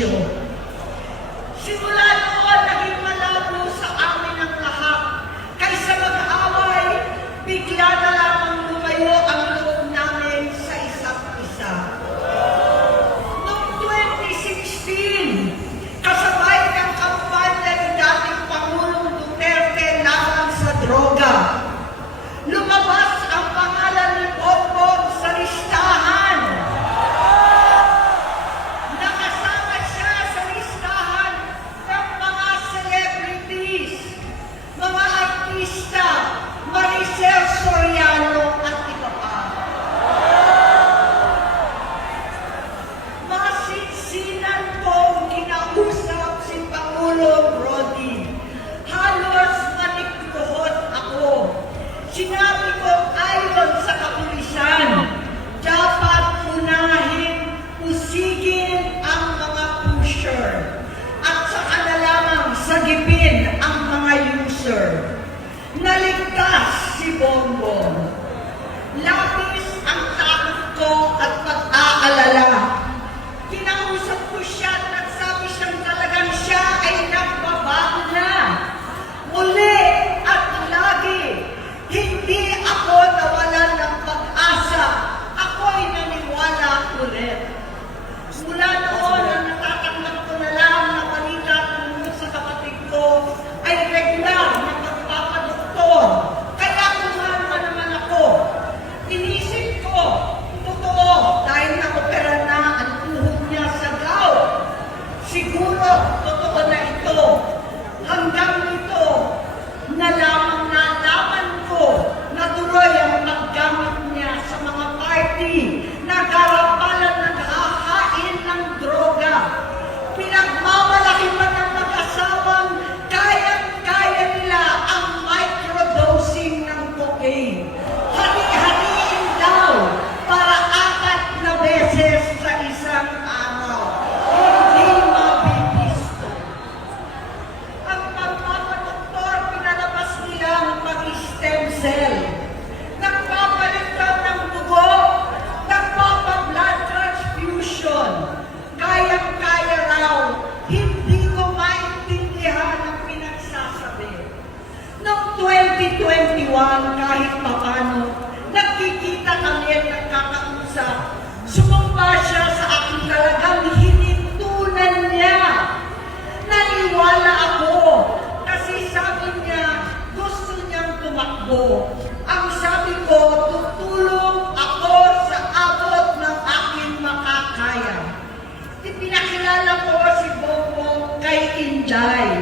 kill buwan kahit papano. Nagkikita kami at nagkakausap. Sumumpa siya sa akin talagang hinintunan niya. Naniwala ako kasi sabi niya gusto niyang tumakbo. Ang sabi ko, tutulong ako sa abot ng aking makakaya. Ipinakilala ko si Bongbong kay Inday.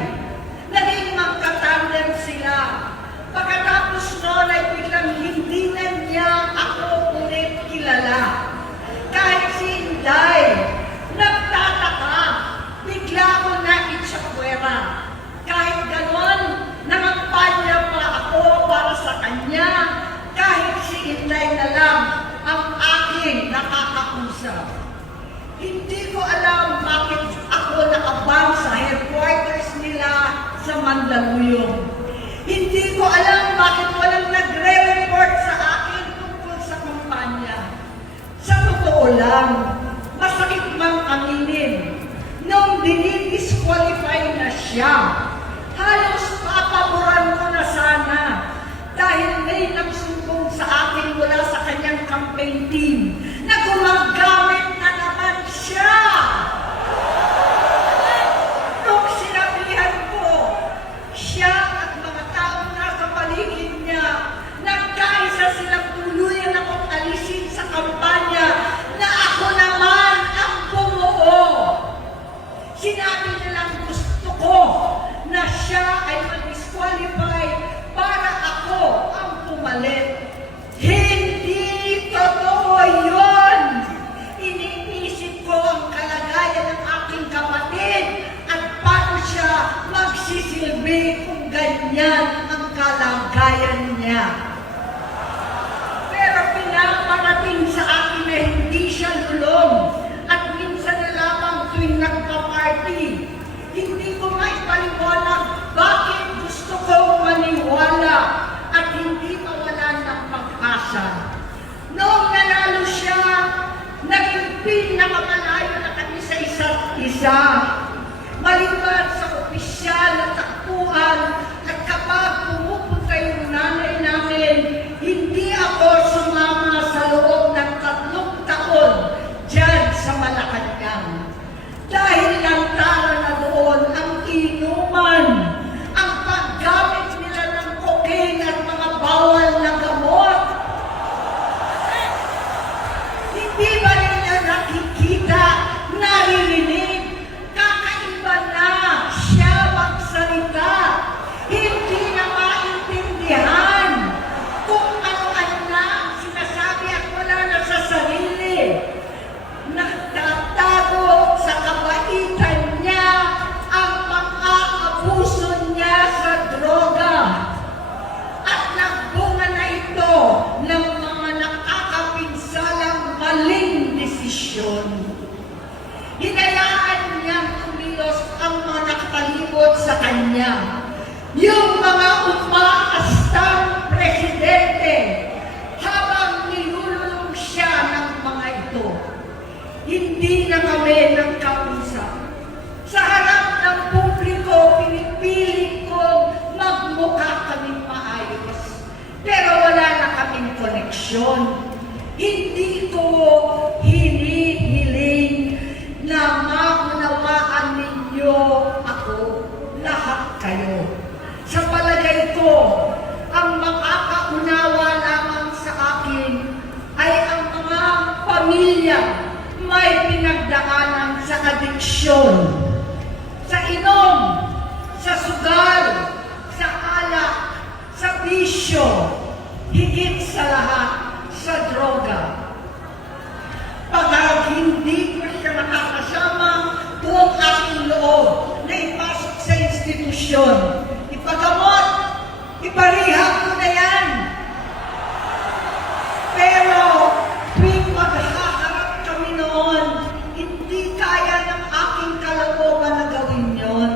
kaibigan, hindi na niya ako ulit kilala. Kahit si Inday, nagtataka, bigla ko na itsakwera. Kahit ganon, nangampanya pa ako para sa kanya, kahit si Inday na lang ang aking nakakausap. Hindi ko alam bakit ako nakabang sa headquarters nila sa Mandaluyong ko alam bakit walang nagre-report sa akin tungkol sa kumpanya. Sa totoo lang, masakit mang aminin, nung dinidisqualify na siya, halos papaboran ko na sana dahil may nagsumbong sa akin mula sa kanyang campaign team na gumagawa 行。addiction. Ipagamot, iparihab ko na yan. Pero tuwing maghaharap kami noon, hindi kaya ng aking kalooban na gawin yon.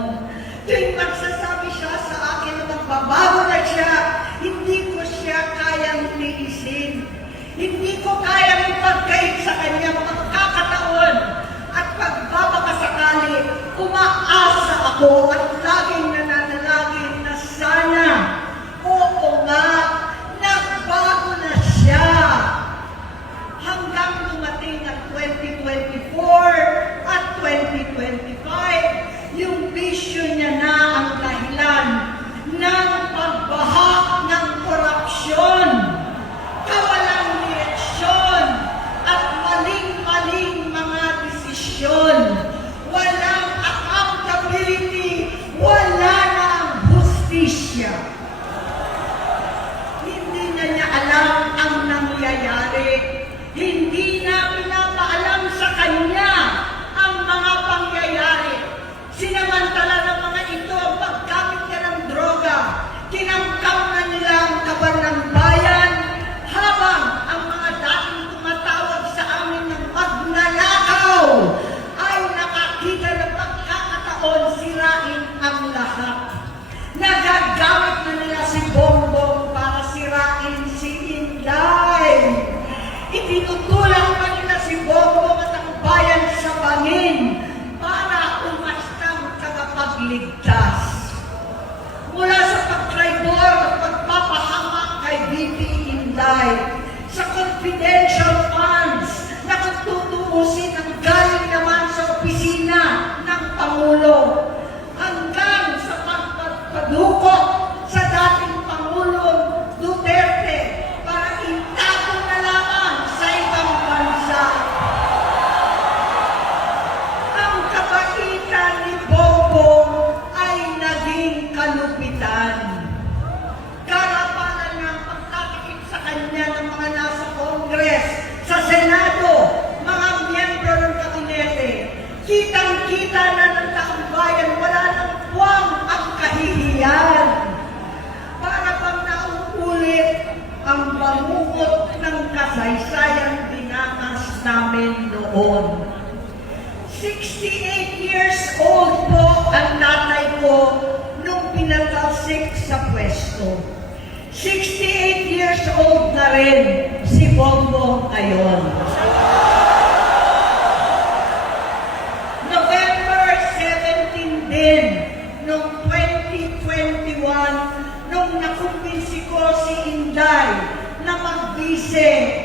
Tuwing magsasabi siya sa akin na magbabago na siya, hindi ko siya kayang tiisin. Hindi ko kayang ipagkait sa kanya mga kakataon at pagbabakasakali, umaasa ako at laging pagligtas. Mula sa pagtraidor at pagpapahamak kay BP Inday noon. 68 years old po ang tatay ko nung pinatalsik sa pwesto. 68 years old na rin si Bongbong ngayon. November 17 din, noong 2021, nung nakumbinsi ko si Inday na magbise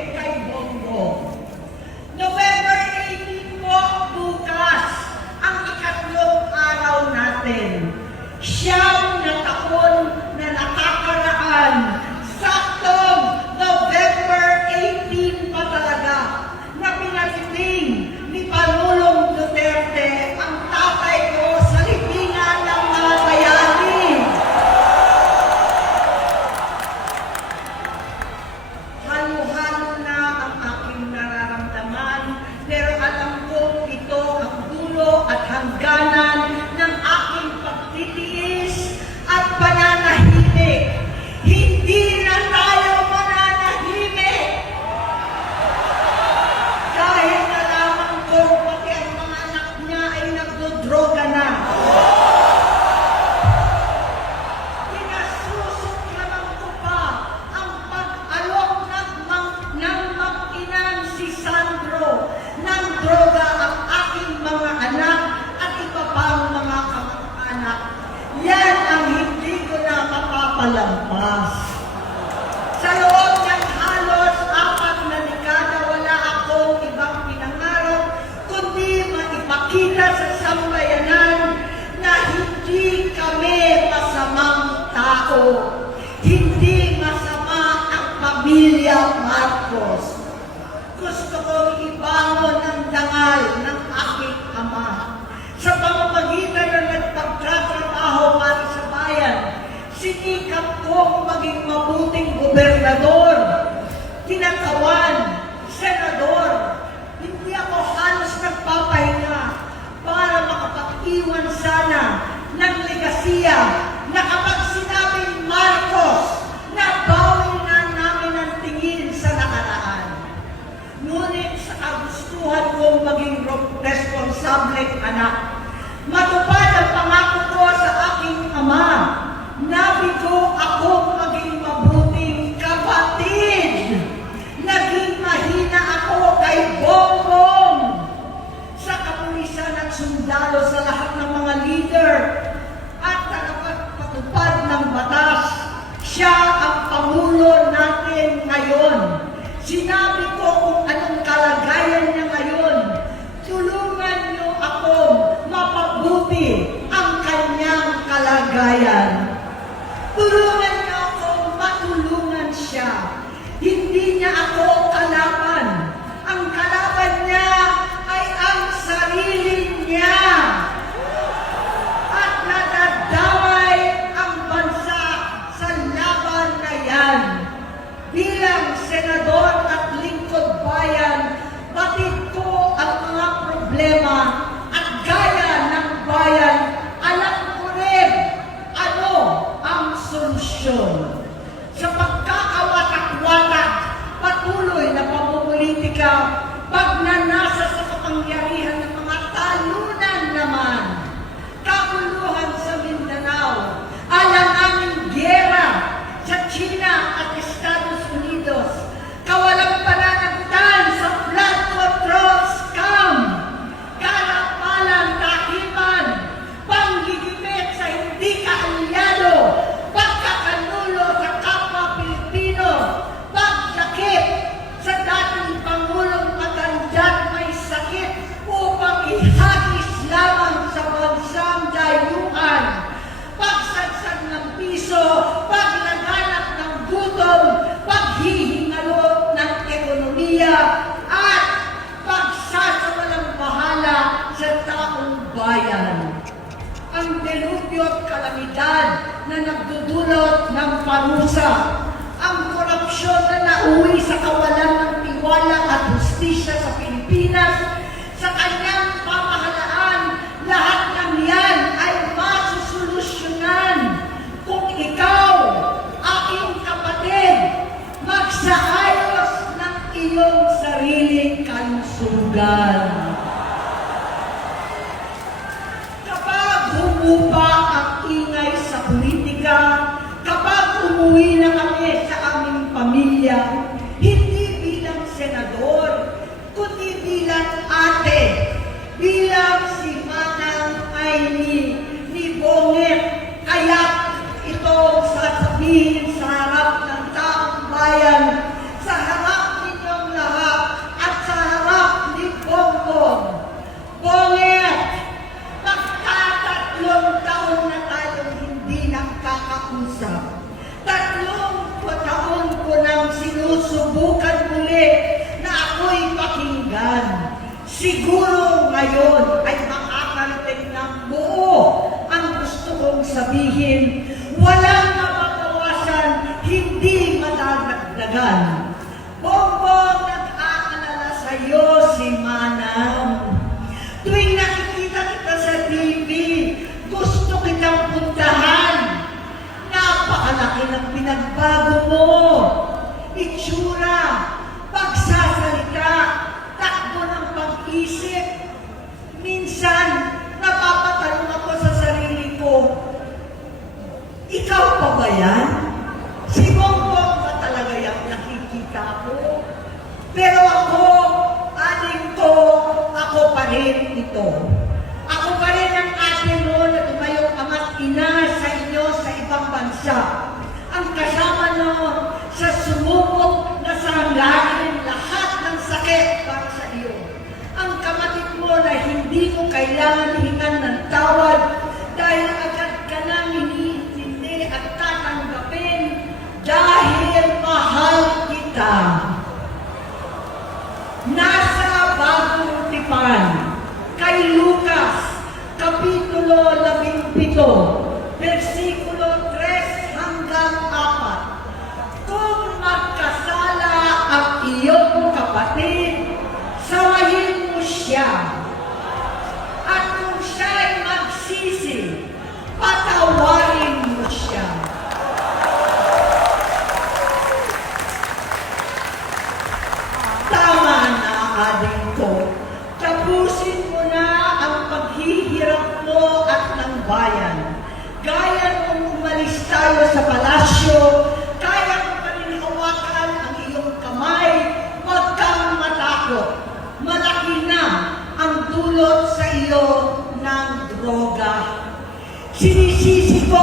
ako. Hindi masama ang pamilya Marcos. Gusto ko ibangon ang dangal ng aking ama. Sa pamamagitan ng nagpagtratrabaho para sa bayan, sinikap kong maging mabuting gobernador, tinakawan, senador. Hindi ako halos nagpapahinga para makapag-iwan sana ng legasiya na kapag maging responsable anak. Matupad ang pangako ko sa aking ama na bigo 累吗 delubyo at kalamidad na nagdudulot ng parusa. Ang korupsyon na nauwi sa kawalan ng tiwala at hustisya sa Pilipinas. Sa kanyang pamahalaan, lahat ng yan ay masusolusyonan kung ikaw, aking kapatid, magsaayos ng iyong sariling kalusugan. Kapag humupa ang ingay sa politika, kapag umuwi na kami sa aming pamilya, hindi bilang senador, kundi bilang ate, bilang si Manang Aini ni Bonget, kaya ito sasabihin sa harap ng taong bayan, sa harap ninyong lahat, at sa harap ni Bongbong. Bonget, Magtatatlong taon na tayong hindi nakakausap. Tatlong taon ko nang sinusubukan muli na ako'y pakinggan. Siguro ngayon ay makakarating ng buo ang gusto kong sabihin. Walang mapapawasan, hindi madadagdagan. Bongbong, nag-aalala sa iyo si Manang. Tuwing nakikita kita sa TV, gusto kitang puntahan. Napakalaki ng pinagbago mo. Itsura, pagsasalita, takbo ng pag-isip. Minsan, napapatanong ako sa sarili ko, ikaw pa ba yan? Si Bongbong ba talaga yung nakikita ko? Pero ako, aling ko, ako pa rin ito. Ako pa rin ang ate mo na tumayong ama't ina sa inyo sa ibang bansa. Ang kasama no sa sumubok na sanglahin lahat ng sakit para sa iyo. Ang kapatid mo na hindi mo kailangan hingan ng tawad dahil agad ka nang iniintindi at tatanggapin dahil mahal kita. 17, versikulo 3 hanggang 4. Kung magkasala ang iyong kapatid, sawayin mo siya. At kung siya'y magsisi, patawarin mo siya. Tama na, ading ko. Tapusin mo na ang paghihirap mo at ng bayan. Sa palasyo, kaya mo pa rin hawakan ang iyong kamay, huwag kang matakot. Malaki na ang dulot sa iyo ng droga. Sinisisi ko